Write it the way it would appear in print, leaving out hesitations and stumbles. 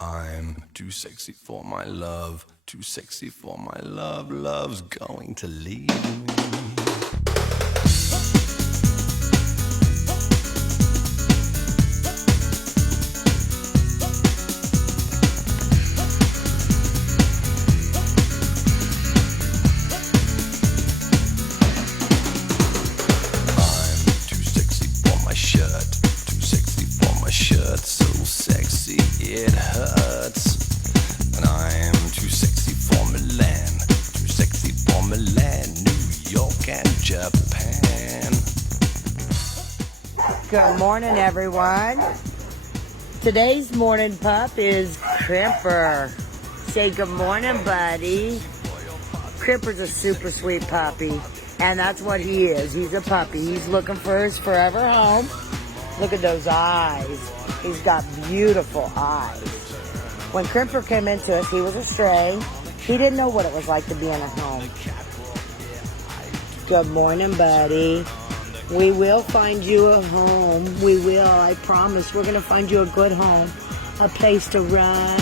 I'm too sexy for my love, too sexy for my love, love's going to leave me. Shirt so sexy it hurts, and I am too sexy for Milan, too sexy for Milan, New York and Japan. Good morning, everyone. Today's morning pup is Crimper. Say good morning, buddy. Crimper's a super sweet puppy, and that's what he is. He's a puppy. He's looking for his forever home. Look at those eyes. He's got beautiful eyes. When Crimper came into us, he was a stray. He didn't know what it was like to be in a home. Good morning, buddy. We will find you a home. We will, I promise. We're going to find you a good home. A place to run.